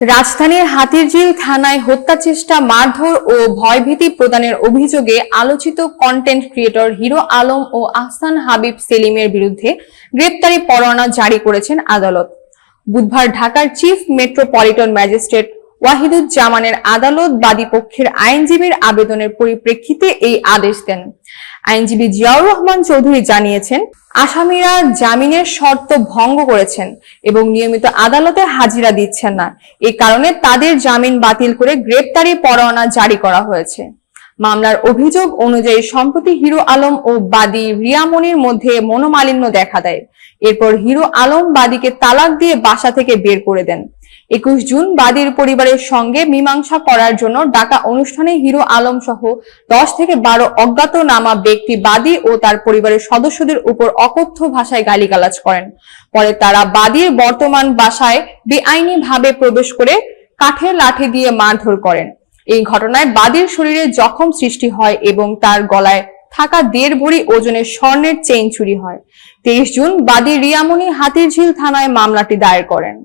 রাজধানীর হাতিরঝিল থানায় হত্যা চেষ্টা, মারধর ও ভয়ভীতি প্রদানের অভিযোগে আলোচিত কন্টেন্ট ক্রিয়েটর হিরো আলম ও আহসান হাবিব সেলিমের বিরুদ্ধে গ্রেপ্তারি পরোয়ানা জারি করেছেন আদালত। বুধবার ঢাকার চিফ মেট্রোপলিটন ম্যাজিস্ট্রেট ওয়াহিদুজ্জামানের আদালত বাদীপক্ষের আইনজীবীর আবেদনের পরিপ্রেক্ষিতে এই আদেশ দেন। আইনজীবী জিয়াউর রহমান চৌধুরী জানিয়েছেন, আসামিরা জামিনের শর্ত ভঙ্গ করেছেন এবং নিয়মিত আদালতে হাজিরা দিচ্ছেন না। এই কারণে তাদের জামিন বাতিল করে গ্রেপ্তারি পরোয়ানা জারি করা হয়েছে। মামলার অভিযোগ অনুযায়ী সম্প্রতি হিরো আলম ও বাদী রিয়ামনির মধ্যে মনোমালিন্য দেখা দেয়। এরপর হিরো আলম বাদীকে তালাক দিয়ে বাসা থেকে বের করে দেন। 21 জুন বাদীর পরিবারের সঙ্গে মীমাংসা করার জন্য ডাকা অনুষ্ঠানে হিরো আলম সহ 10 থেকে 12 অজ্ঞাতনামা ব্যক্তি বাদী ও তার পরিবারের সদস্যদের উপর অকথ্য ভাষায় গালিগালাজ করেন। পরে তারা বাদীর বর্তমান বাসায় বেআইনিভাবে প্রবেশ করে কাঠের লাঠি দিয়ে মারধর করেন। এই ঘটনায় বাদীর শরীরে জখম সৃষ্টি হয় এবং তার গলায় থাকা 1.5 ভরি ওজনের স্বর্ণের চেইন চুরি হয়। 23 জুন বাদী রিয়ামনি হাতিরঝিল থানায় মামলাটি দায়ের করেন।